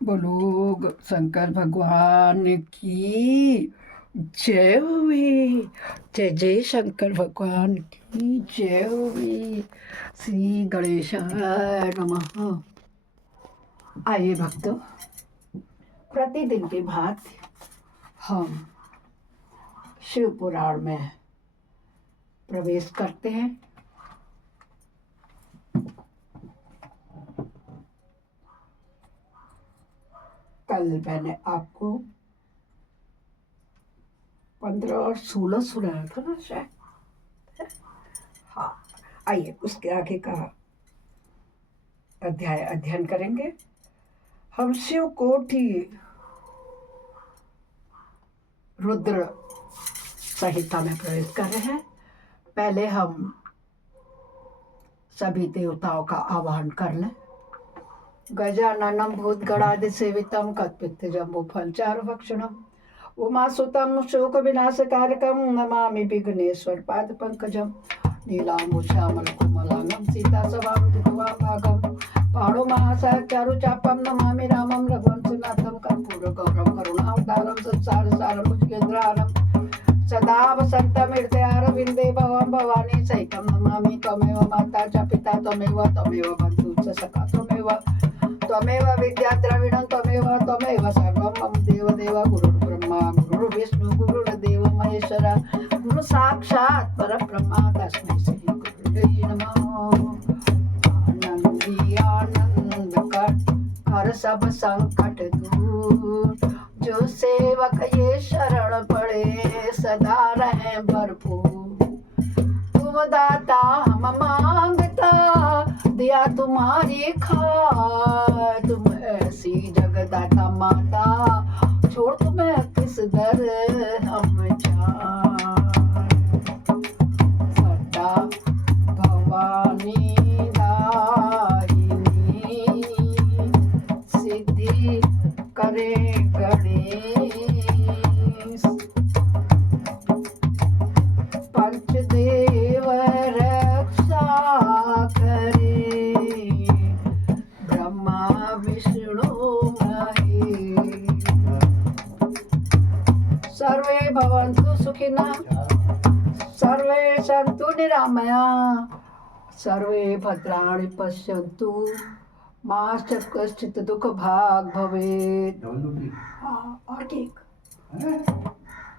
बोलो शंकर भगवान की जय हुई। जय जय शंकर भगवान की जय हुई। श्री गणेशाय नमः। आइए भक्तों, प्रतिदिन की भांति हम शिव पुराण में प्रवेश करते हैं। कल मैंने आपको 15 और 16 सुनाया था ना शायद। हाँ, आइए उसके आगे का अध्याय अध्ययन करेंगे। हम शिव कोटि रुद्र संहिता में प्रवेश कर रहे हैं। पहले हम सभी देवताओं का आह्वान कर लें। गजाननम भूतगणादि सेवितम कत्पित्तजम्बूफलचारुभक्षणम उमासुतं शोकविनाशकारकं नमामि विघ्नेश्वर पादपङ्कजं नीलाम्बुश्यामलकोमलांगं सीतासभां कृत्वाभागं पाणिमहासाचारुचापं नमामि रामं रघुवंशनाथं कर्पूरगौरवं करुणावतारं संसारसारं भुजगेन्द्रानं सदा वसन्तं हृदयारविन्दे भवं भवानी सहितं नमामि त्वमेव माता च पिता त्वमेव बन्धुः च सखा त्वमेव विद्या द्रविणं त्वमेव सर्वं मम देवदेव गुरुर्ब्रह्मा गुरुर्विष्णु गुरुर्देव महेश्वरा गुरु साक्षात् परब्रह्मा तस्मै श्री गुरुवे नमः। आनंदी आनंद कर सब संकट दूर, जो सेवक ये शरण पड़े सदा रहे भरपूर। तुम दाता हम मांगता दिया तुम्हारी खाए, तुम ऐसी जगदाता माता छोड़ तुम्हें किस दर हम जाए। सदा भवानी दायिनी सिद्धि करे गणेश, पंचदेव रक्षा करे ब्रह्मा विष्णु महेश। सर्वे भवन्तु सुखिनः सर्वे सन्तु निरामयाः सर्वे भद्राणि पश्यन्तु मा कश्चित् दुःख भाग् भवेत्।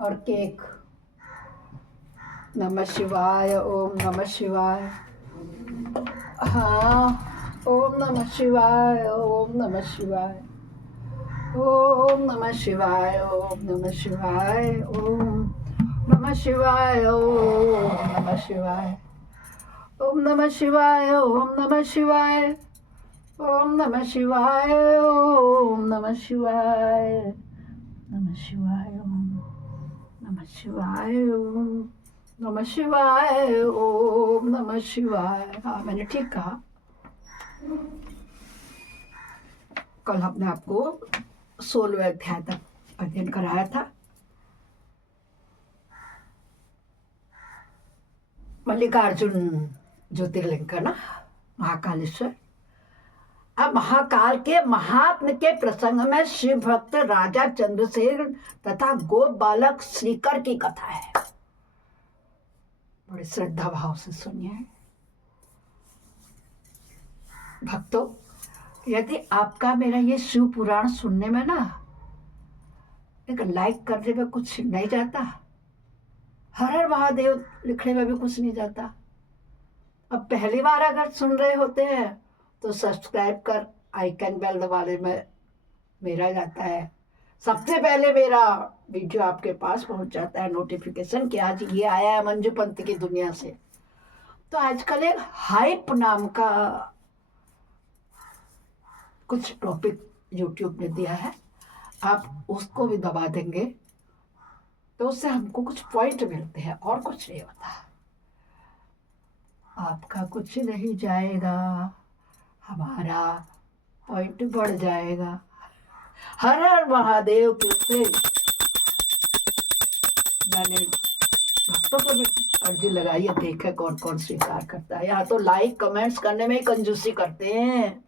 और केक नमः शिवाय। ओम नमः शिवाय। हाँ, ओम नमः शिवाय। ओम नमः शिवाय। ओम नमः शिवाय। ओम नमः शिवाय। ओम नमः शिवाय। ओम नमः शिवाय। ओम नमः शिवाय। ओम नमः शिवाय। ओम नमः शिवाय। ओम नमः शिवाय। नमः शिवाय। ओम नमः शिवाय। ओम नमः शिवाय। ओम नमः शिवाय। हाँ, मैंने ठीक कहा। कल हमने आपको 16वें अध्याय तक अध्ययन कराया था। मल्लिकार्जुन ज्योतिर्लिंग का ना, महाकालेश्वर। अब महाकाल के महात्म के प्रसंग में शिव भक्त राजा चंद्रसेन तथा गोप बालक श्रीकर की कथा है। बड़े श्रद्धा भाव से सुनिए भक्तों। यदि आपका मेरा ये शिव पुराण सुनने में ना एक लाइक करने में कुछ नहीं जाता, हर हर महादेव लिखने में भी कुछ नहीं जाता। अब पहली बार अगर सुन रहे होते हैं तो सब्सक्राइब कर आइकन बेल दबाने में मेरा जाता है। सबसे पहले मेरा वीडियो आपके पास पहुंच जाता है नोटिफिकेशन कि आज ये आया है मंजू पंत की दुनिया से। तो आजकल एक हाइप नाम का कुछ टॉपिक यूट्यूब ने दिया है, आप उसको भी दबा देंगे तो उससे हमको कुछ पॉइंट मिलते हैं और कुछ नहीं होता। आपका कुछ नहीं जाएगा, हमारा पॉइंट बढ़ जाएगा। हर हर महादेव के से मैंने भक्तों पर भी अर्जी लगाई है, देखा कौन कौन स्वीकार करता है। यहाँ तो लाइक कमेंट्स करने में ही कंजूसी करते हैं।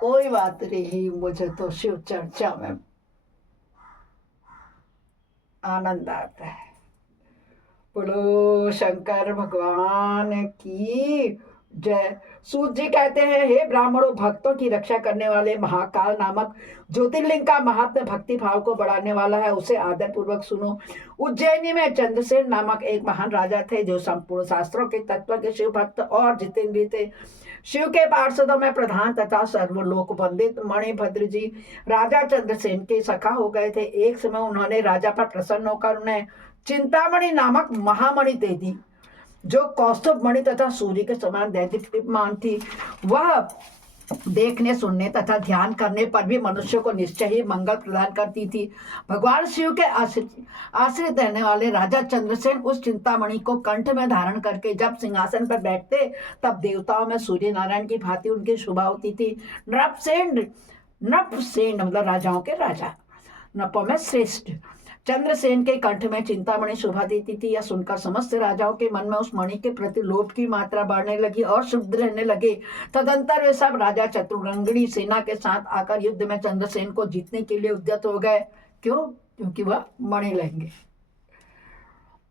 कोई बात नहीं, मुझे तो शिव चर्चा में आनंद आता है। बोलो शंकर भगवान की जय। सूत जी कहते हैं, हे ब्राह्मणों, भक्तों की रक्षा करने वाले महाकाल नामक ज्योतिर्लिंग का महात्म्य भक्ति भाव को बढ़ाने वाला है, उसे आदर पूर्वक सुनो। उज्जैनी में चंद्रसेन नामक एक महान राजा थे जो संपूर्ण शास्त्रों के तत्व के शिव भक्त और जितेंद्रिय थे। शिव के पार्षदों में प्रधान तथा सर्वलोक वंदित मणिभद्र जी राजा चंद्रसेन के सखा हो गए थे। एक समय उन्होंने राजा पर प्रसन्न होकर उन्हें चिंतामणि नामक महामणि दे दी, जो कौस्तुभ मणि तथा सूर्य के समान दैदीप्यमान थी। वह देखने, सुनने तथा ध्यान करने पर भी मनुष्य को निश्चय ही मंगल प्रदान करती थी। भगवान शिव के आश्रित रहने वाले राजा चंद्रसेन उस चिंतामणि को कंठ में धारण करके जब सिंहासन पर बैठते, तब देवताओं में सूर्य नारायण की भांति उनकी शोभा होती थी। नृपसेन मतलब राजाओं के राजा, नपों में श्रेष्ठ चंद्रसेन के कंठ में चिंतामणि शोभा देती थी। यह सुनकर समस्त राजाओं के मन में उस मणि के प्रति लोभ की मात्रा बढ़ने लगी और शुद्ध रहने लगे। तदंतर वे सब राजा चतुरंगणी सेना के साथ आकर युद्ध में चंद्रसेन को जीतने के लिए उद्यत हो गए। क्यों? क्योंकि वह मणि लेंगे।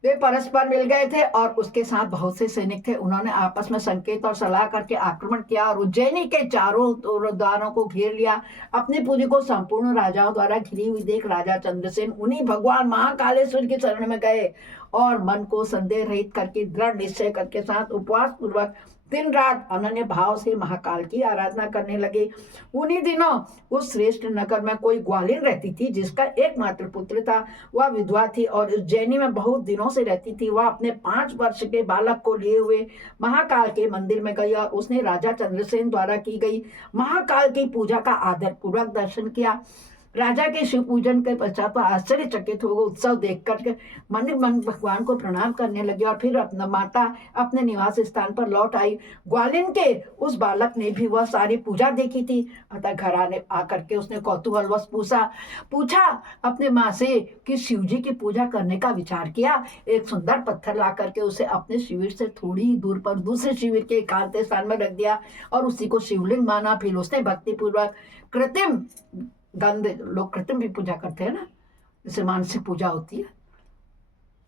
वे परस्पर मिल गए थे और उसके साथ बहुत से सैनिक थे। उन्होंने आपस में संकेत और सलाह करके आक्रमण किया और उज्जैनी के चारों द्वारों को घेर लिया। अपनी पूरी को संपूर्ण राजाओं द्वारा घिरी हुई देख राजा चंद्रसेन उन्हीं भगवान महाकालेश्वर की शरण में गए और मन को संदेह रहित करके दृढ़ निश्चय करके साथ उपवास पूर्वक दिन रात अनन्य भाव से महाकाल की आराधना करने लगे। उन्हीं दिनों उस श्रेष्ठ नगर में कोई ग्वालिन रहती थी जिसका एकमात्र पुत्र था। वह विधवा थी और उज्जैनी में बहुत दिनों से रहती थी। वह अपने 5 वर्ष के बालक को लिए हुए महाकाल के मंदिर में गई और उसने राजा चंद्रसेन द्वारा की गई महाकाल की पूजा का आदर पूर्वक दर्शन किया। राजा के शिव पूजन के पश्चात वह आश्चर्यचकित हो गए। उत्सव देख कर मन भगवान को प्रणाम करने लगे और फिर अपना माता अपने निवास स्थान पर लौट आई। ग्वालिन के उस बालक ने भी वह सारी पूजा देखी थी, अतः घर आने आकर के उसने कौतूहलवश पूछा अपने माँ से कि शिव जी की पूजा करने का विचार किया। एक सुंदर पत्थर ला करके उसे अपने शिविर से थोड़ी ही दूर पर दूसरे शिविर के एकांत स्थान में रख दिया और उसी को शिवलिंग माना। फिर उसने भक्ति पूर्वक कृत्रिम गंध, लोग कृत्रिम भी पूजा करते हैं ना, जैसे मानसिक पूजा होती है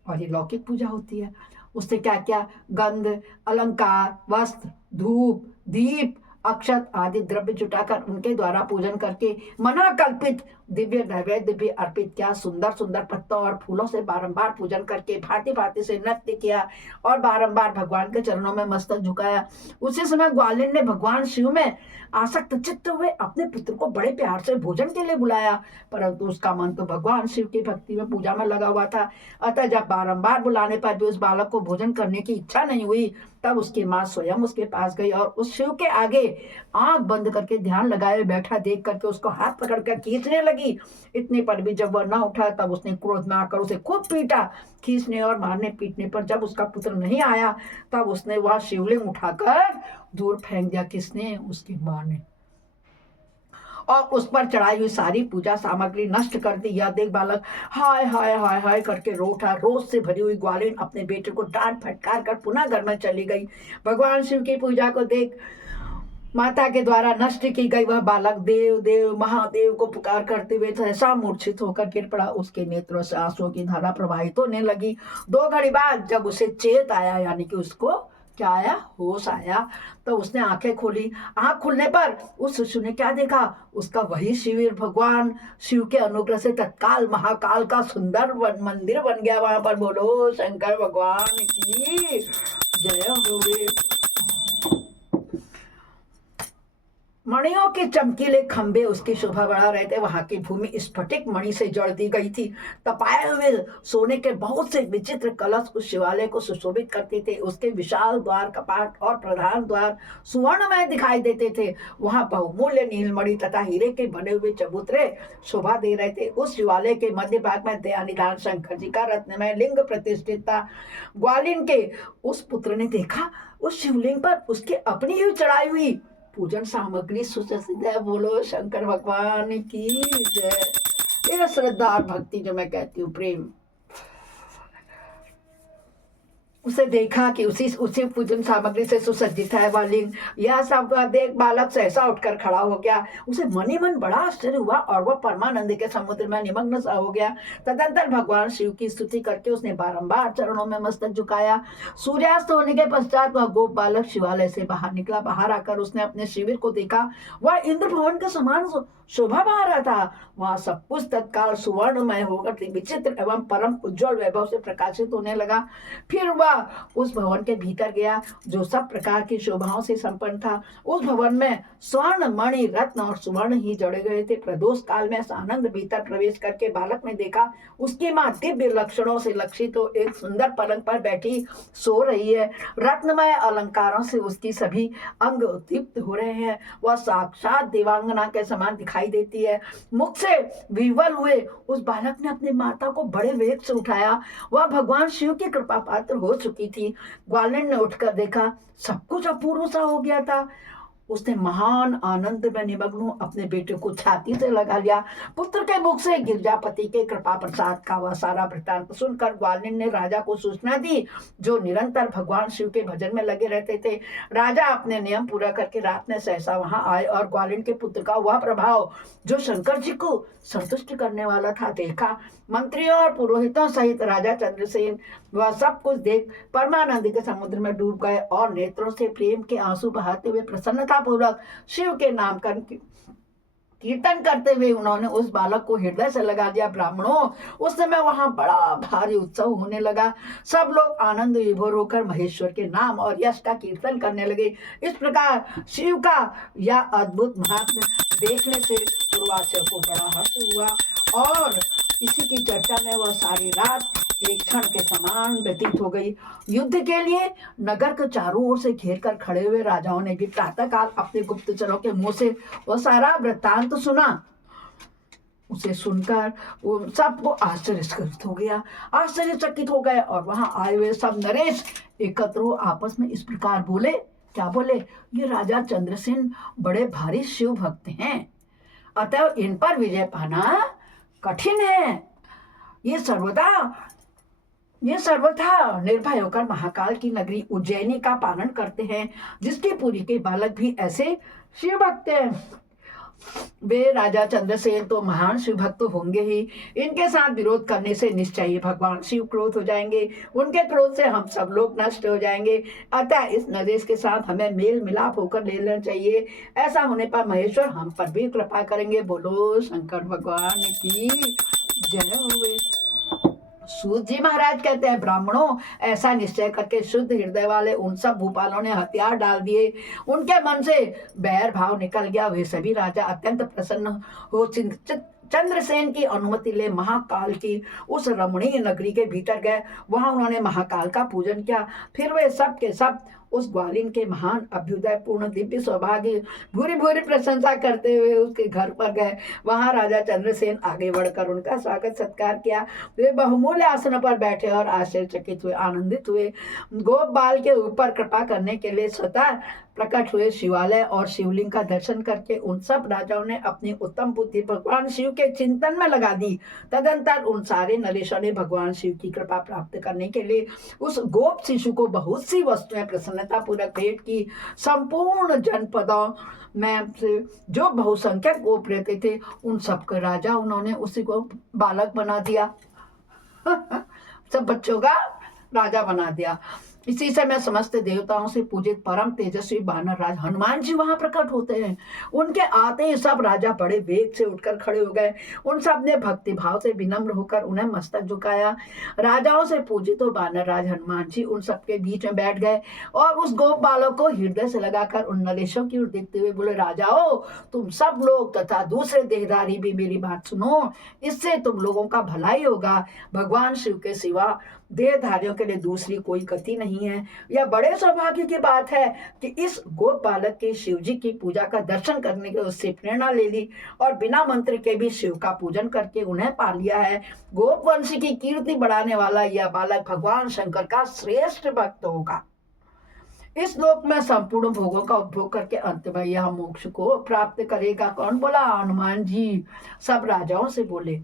और ये लौकिक पूजा होती है। उसने क्या किया? गंध, अलंकार, वस्त्र, धूप, दीप, अक्षत आदि द्रव्य जुटाकर उनके द्वारा पूजन करके मना कल्पित दिव्य नैवेद्य भी अर्पित किया। सुंदर सुंदर पत्तों और फूलों से बारंबार पूजन करके भांति भांति से नृत्य किया और बारंबार भगवान के चरणों में मस्तक झुकाया। उसी समय ग्वालिन ने भगवान शिव में आसक्त चित्त हुए अपने पुत्र को बड़े प्यार से भोजन के लिए बुलाया, परंतु उसका मन तो भगवान शिव की भक्ति में पूजा में लगा हुआ था। अतः जब बारंबार बुलाने पर भी उस बालक को भोजन करने की इच्छा नहीं हुई, तब उसकी माँ स्वयं उसके पास गई और उस शिव के आगे आंख बंद करके ध्यान लगाए बैठा देख करके उसको हाथ पकड़कर खींचने लगी। इतने पर भी जब वह न उठा, तब उसने क्रोध में आकर उसे खूब पीटा। खींचने और मारने पीटने पर जब उसका पुत्र नहीं आया, तब उसने वह शिवलिंग उठाकर दूर फेंक दिया। किसने? उसकी माँ ने। और उस पर चढ़ाई हुई सारी पूजा सामग्री नष्ट कर दी। यह देख बालक हाय हाय हाय हाय करके रो उठा। रोष से भरी हुई ग्वालिन अपने बेटे को डांट फटकार कर पुनः घर में चली गई। भगवान शिव की पूजा को देख माता के द्वारा नष्ट की गई वह बालक देव देव महादेव को पुकार करते हुए ऐसा मूर्छित होकर गिर पड़ा। उसके नेत्रों से आंसुओं की धारा प्रवाहित होने लगी। 2 घड़ी बाद जब उसे चेत आया, यानी कि उसको क्या आया? होश आया, तो उसने आंखें खोली। आंख खुलने पर उस शिशु ने क्या देखा? उसका वही शिविर भगवान शिव के अनुग्रह से तत्काल महाकाल का सुंदर मंदिर बन गया। वहां पर बोलो शंकर भगवान की जय होवे। मणियों के चमकीले खंभे उसकी शोभा बढ़ा रहे थे। वहां की भूमि स्फटिक मणि से जड़ दी गई थी। तपाए हुए सोने के बहुत से विचित्र कलश उस शिवालय को सुशोभित करते थे। उसके विशाल द्वार, कपाट और प्रधान द्वार सुवर्णमय दिखाई देते थे। वहां बहुमूल्य नीलमणि तथा हीरे के बने हुए चबूतरे शोभा दे रहे थे। उस शिवालय के मध्य भाग में दयानिधान शंकर जी का रत्नमय लिंग प्रतिष्ठित था। ग्वालिन के उस पुत्र ने देखा उस शिवलिंग पर उसकी अपनी ही चढ़ाई हुई पूजन सामग्री सुसज्जित है। बोलो शंकर भगवान की जय। यह श्रद्धा और भक्ति जो मैं कहती हूँ, प्रेम, उसे देखा कि उसी उसी पूजन सामग्री से सुसज्जित है वह लिंग। यह सब देख बालक सहसा उठकर खड़ा हो गया। उसे मन ही मन बड़ा आश्चर्य हुआ और वह परमानंद के समुद्र में निमग्न सा हो गया। तदंतर भगवान शिव की स्तुति करके उसने बारंबार चरणों में मस्तक झुकाया। सूर्यास्त होने के पश्चात वह गोप बालक शिवालय से बाहर निकला। बाहर आकर उसने अपने शिविर को देखा। वह इंद्र भवन के समान शोभा पा रहा था। वहां सब कुछ तत्काल सुवर्णमय होकर विचित्र एवं परम उज्जवल वैभव से प्रकाशित होने लगा। फिर वह उस भवन के भीतर गया जो सब प्रकार की शोभाओं से संपन्न था। उस भवन में स्वर्ण मणि रत्न और सुवर्ण ही जड़े गए थे। प्रदोष काल में सानंद भीतर प्रवेश करके बालक ने देखा उसकी माँ दिव्य लक्षणों से लक्षित हो एक सुंदर पलंग पर बैठी सो रही है। रत्नमय अलंकारों से उसकी सभी अंग दीप्त हो रहे हैं। वह साक्षात देवांगना के समान दिखाई देती है। मुख से विह्वल हुए उस बालक ने अपनी माता को बड़े वेग से उठाया। वह भगवान शिव की कृपा पात्र हो चुकी थी। ग्वालिन ने उठकर देखा सब कुछ अपूर्व सा हो गया था। उसने महान आनंद में निमग्न अपने बेटे को छाती से लगा लिया। पुत्र के मुख से गिरजापति के कृपा प्रसाद का वह सारा वृत्तांत सुनकर ग्वालिन ने राजा को सूचना दी जो निरंतर भगवान शिव के भजन में लगे रहते थे। राजा अपने नियम पूरा करके रात में सहसा वहां आए और ग्वालिन के पुत्र का वह प्रभाव जो शंकर जी को संतुष्ट करने वाला था देखा। मंत्रियों और पुरोहितों सहित राजा चंद्रसेन वह सब कुछ देख परमानंद के समुद्र में डूब गए और नेत्रों से प्रेम के आंसू बहाते हुए प्रसन्नता पूर्वक शिव के नाम कीर्तन करते हुए उन्होंने उस बालक को हृदय से लगा दिया। ब्राह्मणों उस समय वहां बड़ा भारी उत्सव होने लगा। सब लोग आनंद विभोर होकर महेश्वर के नाम और यश का कीर्तन करने लगे। इस प्रकार शिव का यह अद्भुत महात्म्य देखने से पूर्वाचार्य को बड़ा हर्ष हुआ और इसी की चर्चा में वह सारी रात एक क्षण के समान व्यतीत हो गई। युद्ध के लिए नगर के चारों ओर से घेर कर खड़े हुए राजाओं ने भी प्रातःकाल अपने गुप्तचरों के मुंह से वह सारा वृत्तांत सुना। उसे सुनकर वो सबको आश्चर्यचकित हो गया, आश्चर्यचकित हो गए और वहां आए हुए सब नरेश एकत्र हो आपस में इस प्रकार बोले। क्या बोले? ये राजा चंद्रसेन बड़े भारी शिव भक्त हैं, अतः इन पर विजय पाना कठिन है। ये सर्वथा निर्भय होकर महाकाल की नगरी उज्जैनी का पालन करते हैं, जिसके पुरी के बालक भी ऐसे शिव भक्त हैं। वे राजा चंद्रसेन तो महान शिव भक्त होंगे ही। इनके साथ विरोध करने से निश्चय भगवान शिव क्रोध हो जाएंगे। उनके क्रोध से हम सब लोग नष्ट हो जाएंगे। अतः इस नरेश के साथ हमें मेल मिलाप होकर ले लेना चाहिए। ऐसा होने पर महेश्वर हम पर भी कृपा करेंगे। बोलो शंकर भगवान की जय होवे। सूत जी महाराज कहते हैं, ब्राह्मणों ऐसा निश्चय करके शुद्ध हृदय वाले उन सब भूपालों ने हथियार डाल दिए। उनके मन से बैर भाव निकल गया। वे सभी राजा अत्यंत प्रसन्न हो चंद्रसेन की अनुमति ले महाकाल की उस रमणीय नगरी के भीतर गए। वहां उन्होंने महाकाल का पूजन किया। फिर वे सब के सब उस ग्वालिन के महान अभ्युदय पूर्ण दिव्य सौभाग्य भूरी भूरी प्रशंसा करते हुए उसके घर पर गए। वहां राजा चंद्रसेन आगे बढ़कर उनका स्वागत सत्कार किया। वे बहुमूल्य आसन पर बैठे और आश्चर्यचकित हुए, आनंदित हुए। गोप बाल के ऊपर कृपा करने के लिए स्वतः प्रकट हुए शिवालय और शिवलिंग का दर्शन करके उन सब राजाओं ने अपनी उत्तम बुद्धि भगवान शिव के चिंतन में लगा दी। तदंतर उन सारे नरेशों ने भगवान शिव की कृपा प्राप्त करने के लिए उस गोप शिशु को बहुत सी वस्तुएं प्रसन्नता पूर्वक भेंट की। संपूर्ण जनपदों में से जो बहुसंख्यक गोप रहते थे उन सबके राजा उन्होंने उसी को बालक बना दिया। सब बच्चों का राजा बना दिया। इसी समय समस्त देवताओं से पूजित परम तेजस्वी वानर राज हनुमान जी वहां प्रकट होते हैं। उनके आते ही सब राजा बड़े वेग से उठकर खड़े हो गए। उन सब ने भक्ति भाव से विनम्र होकर उन्हें मस्तक झुकाया। राजाओं से पूजित तो वानर राज हनुमान जी उन सबके बीच में बैठ गए और उस गोप बालक को हृदय से लगाकर उन नरेशों की ओर देखते हुए बोले, राजाओं तुम सब लोग तथा दूसरे देहधारी भी मेरी बात सुनो, इससे तुम लोगों का भलाई होगा। भगवान शिव के सिवा देहधारियों के लिए दूसरी कोई गति नहीं है। यह बड़े सौभाग्य की बात है कि इस गोप बालक के शिव जी की पूजा का दर्शन करने के उससे प्रेरणा ले ली और बिना मंत्र के भी शिव का पूजन करके उन्हें पा लिया है। गोप वंश की कीर्ति बढ़ाने वाला यह बालक भगवान शंकर का श्रेष्ठ भक्त होगा। इस लोक में संपूर्ण भोगों का उपभोग करके अंत में यह मोक्ष को प्राप्त करेगा। कौन बोला? हनुमान जी सब राजाओं से बोले।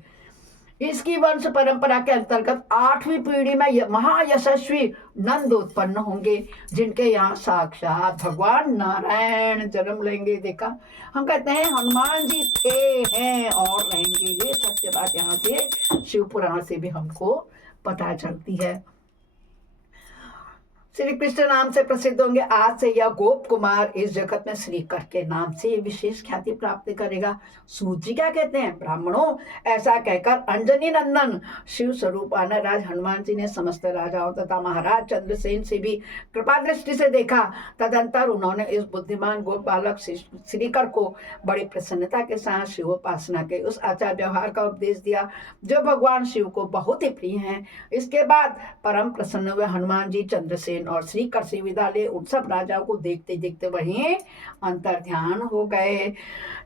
इसकी वंश परंपरा के अंतर्गत 8वीं पीढ़ी में महायशस्वी नंद उत्पन्न होंगे, जिनके यहाँ साक्षात भगवान नारायण जन्म लेंगे। देखा, हम कहते हैं हनुमान जी थे, हैं और रहेंगे। ये सत्य बात यहाँ से शिव पुराण से भी हमको पता चलती है। श्री कृष्ण नाम से प्रसिद्ध होंगे। आज से यह गोप कुमार इस जगत में श्रीकर के नाम से विशेष ख्याति प्राप्त करेगा। सूत जी क्या कहते हैं, ब्राह्मणों, ऐसा कहकर अंजनी नंदन शिव स्वरूप राज हनुमान जी ने समस्त राजाओं तथा महाराज चंद्रसेन से भी कृपा दृष्टि से देखा। तदंतर उन्होंने इस बुद्धिमान गोप बालक श्रीकर को बड़ी प्रसन्नता के साथ शिवोपासना के उस आचार व्यवहार का उपदेश दिया जो भगवान शिव को बहुत ही प्रिय है। इसके बाद परम प्रसन्न हुए हनुमान जी चंद्रसेन और श्रीकर से विदा ले उन सब राजाओं को देखते देखते वहीं अंतर ध्यान हो गए।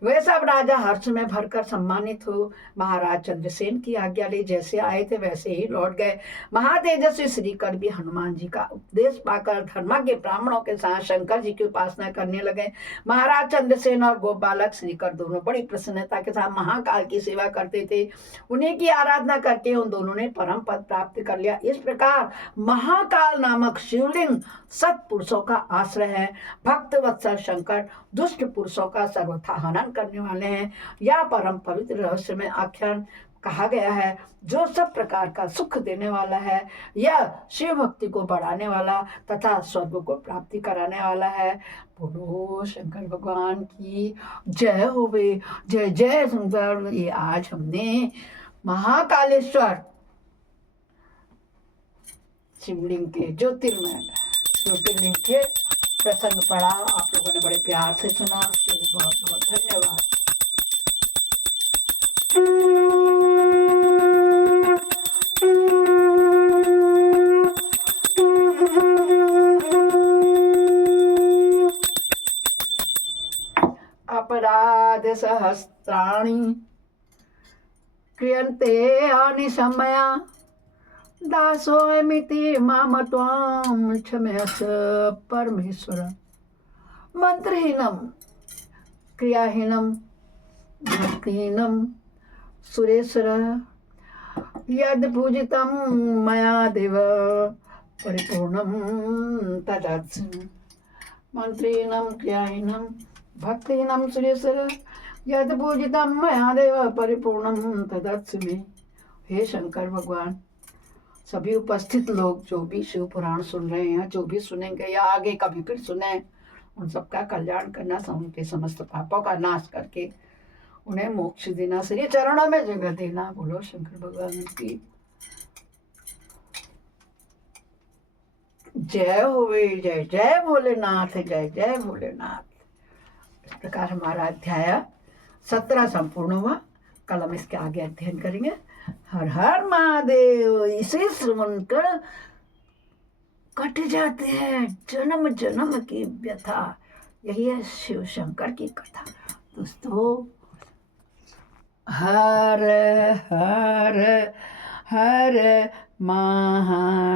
वे सब राजा हर्ष में भरकर सम्मानित हो महाराज चंद्रसेन की आज्ञा ले जैसे आए थे वैसे ही लौट गए। महातेजस्वी श्रीकर भी हनुमान जी का उपदेश पाकर धर्मज्ञ ब्राह्मणों के साथ शंकर जी की उपासना करने लगे। महाराज चंद्रसेन और गोप बालक श्रीकर दोनों बड़ी प्रसन्नता के साथ महाकाल की सेवा करते थे। उन्हीं की आराधना करके उन दोनों ने परम पद प्राप्त कर लिया। इस प्रकार महाकाल नामक शिवलिंग सत्पुरुषों का आश्रय है। भक्त वत्सल शंकर दुष्ट पुरुषों का सर्वथा हनन करने वाले हैं। यह परम पवित्र रहस्य में आख्यान कहा गया है जो सब प्रकार का सुख देने वाला है। यह शिव भक्ति को बढ़ाने वाला तथा स्वर्ग को प्राप्ति कराने वाला है। बोलो शंकर भगवान की जय होवे। जय जय शंकर। ये आज हमने महाकालेश्वर शिवलिंग के ज्योतिर्लिंग के प्रसंग पढ़ा। आप लोगों ने बड़े प्यार से सुना, उसके लिए बहुत बहुत धन्यवाद। अपराध सहस्राणि क्रियन्ते अनिशमया दासोऽमिति माम त्वां क्षमस्व परमेश्वर। मंत्रहीनम क्रियाहीनम भक्तिहीनम सुरेश्वर यद पूजितं मया देव परिपूर्णं तदस्तु। मंत्रहीनम क्रियाहीनम भक्तिहीनम सुरेश्वर यद पूजितं मया देव परिपूर्णं तदस्तु मे। हे शंकर भगवान, सभी उपस्थित लोग जो भी शिव पुराण सुन रहे हैं, जो भी सुनेंगे या आगे कभी फिर सुने, उन सबका कल्याण करना, उनके समस्त पापों का नाश करके उन्हें मोक्ष देना, श्री चरणों में जगह देना। बोलो शंकर भगवान की जय होवे। जय जय भोलेनाथ। जय जय भोलेनाथ। इस प्रकार हमारा अध्याय 17 संपूर्ण हुआ। कल हम इसके आगे अध्ययन करेंगे। हर हर महादेव। इसे श्रवण कर कट जाते हैं जन्म जन्म की व्यथा। यही है शिव शंकर की कथा। दोस्तों, हर हर हर महादेव।